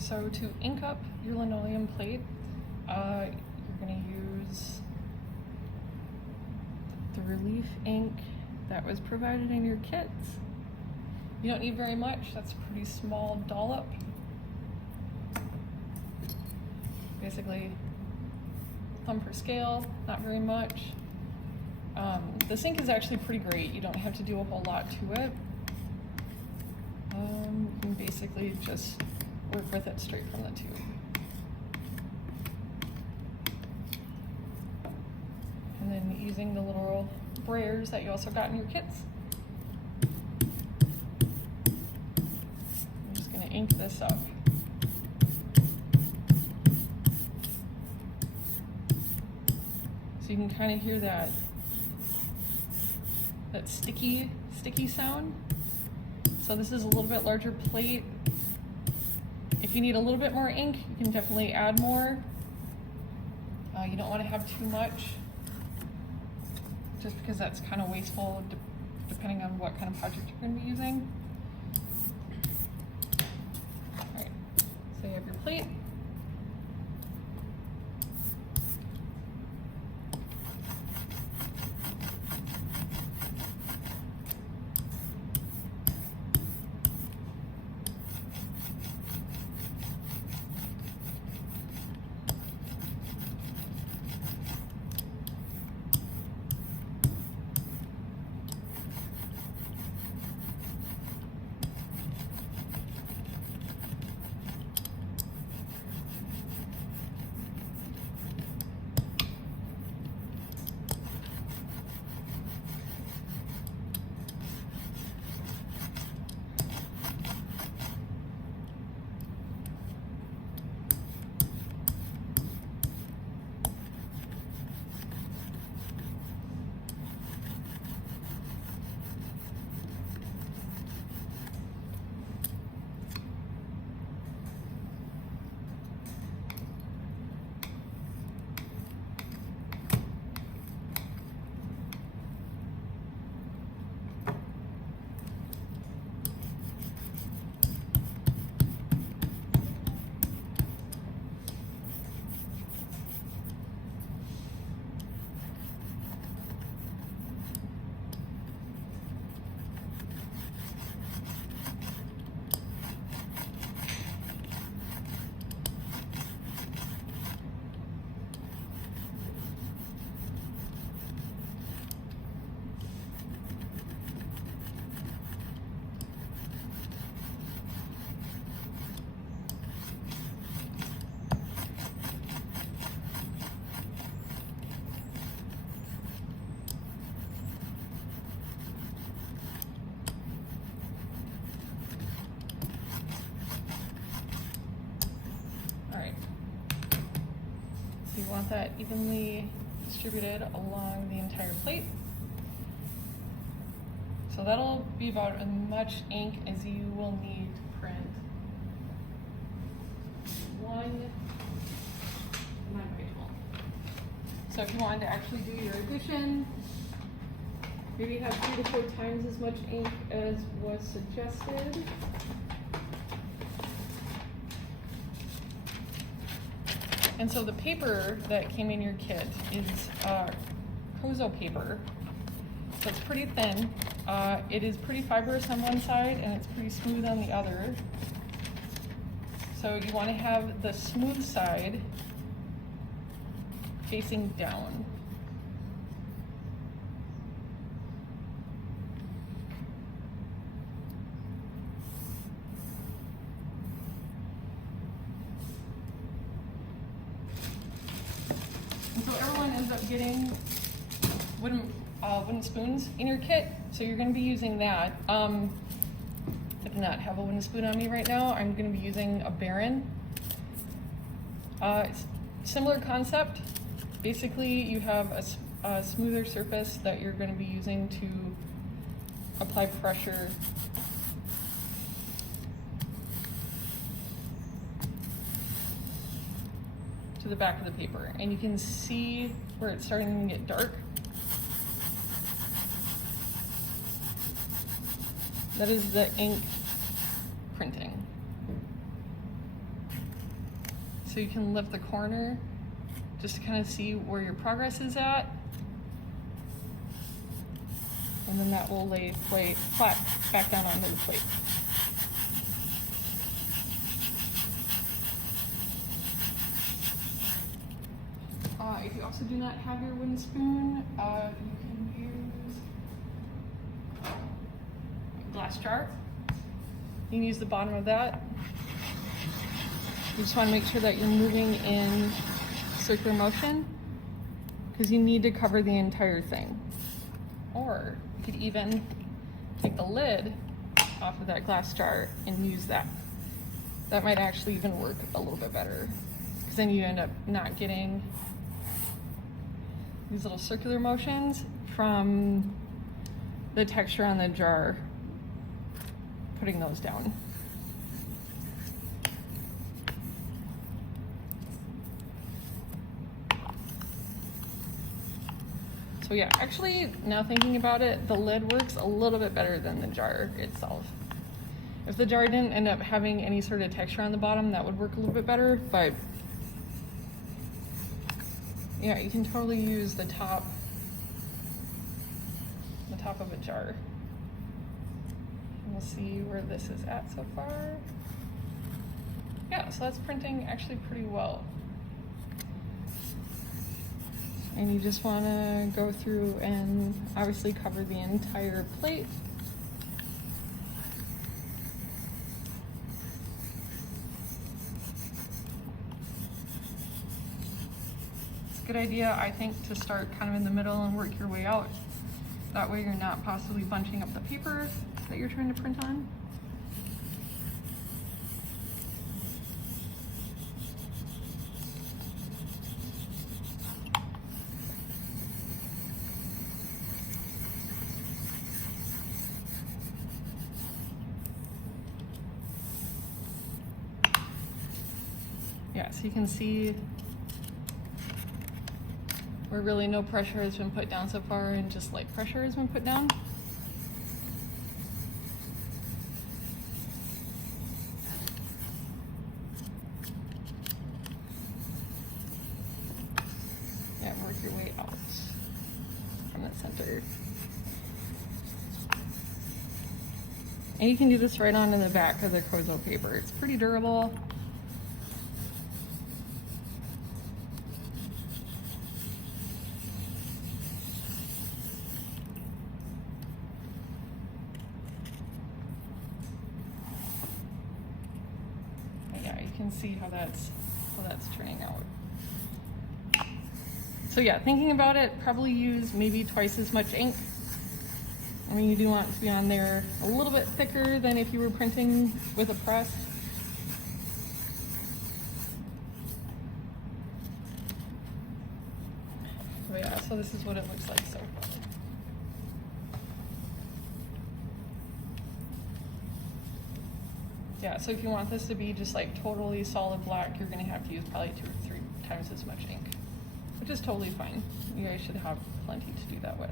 So to ink up your linoleum plate, you're going to use the relief ink that was provided in your kits. You don't need very much, that's a pretty small dollop. Basically, thumb per scale, not very much. This ink is actually pretty great. You don't have to do a whole lot to it. You can basically just work with it straight from the tube. And then using the little brayers that you also got in your kits. I'm just going to ink this up. So you can kind of hear that sticky sound. So this is a little bit larger plate. If you need a little bit more ink, you can definitely add more. You don't want to have too much, just because that's kind of wasteful depending on what kind of project you're going to be using. All right, so you have your plate. You want that evenly distributed along the entire plate. So that'll be about as much ink as you will need to print one 9x12. So if you wanted to actually do your addition, maybe have 3 to 4 times as much ink as was suggested. And so the paper that came in your kit is Kozo paper. So it's pretty thin. It is pretty fibrous on one side and it's pretty smooth on the other. So you want to have the smooth side facing down. And so everyone ends up getting wooden spoons in your kit, so you're going to be using that. I do not have a wooden spoon on me right now. I'm going to be using a Baron. Similar concept. Basically, you have a smoother surface that you're going to be using to apply pressure to the back of the paper. And you can see where it's starting to get dark. That is the ink printing. so you can lift the corner just to kind of see where your progress is at. And then that will lay flat back down onto the plate. If you also do not have your wooden spoon, you can use a glass jar. You can use the bottom of that. You just want to make sure that you're moving in circular motion because you need to cover the entire thing. Or you could even take the lid off of that glass jar and use that. That might actually even work a little bit better because then you end up not getting these little circular motions from the texture on the jar, putting those down. So yeah, actually, now thinking about it, the lid works a little bit better than the jar itself. If the jar didn't end up having any sort of texture on the bottom, that would work a little bit better, but yeah, you can totally use the top of a jar. And we'll see where this is at so far. Yeah, so that's printing actually pretty well. And you just want to go through and obviously cover the entire plate. It's a good idea, I think, to start kind of in the middle and work your way out. That way you're not possibly bunching up the paper that you're trying to print on. Yeah, so you can see where really no pressure has been put down so far and just light pressure has been put down. Yeah, work your way out from the center. And you can do this right on in the back of the Kozo paper. It's pretty durable. Can see how that's turning out. So yeah, thinking about it, probably use maybe twice as much ink. I mean, you do want it to be on there a little bit thicker than if you were printing with a press. So yeah, so this is what it looks like so far. Yeah, so if you want this to be just like totally solid black, you're gonna have to use probably 2 or 3 times as much ink, which is totally fine. You guys should have plenty to do that with.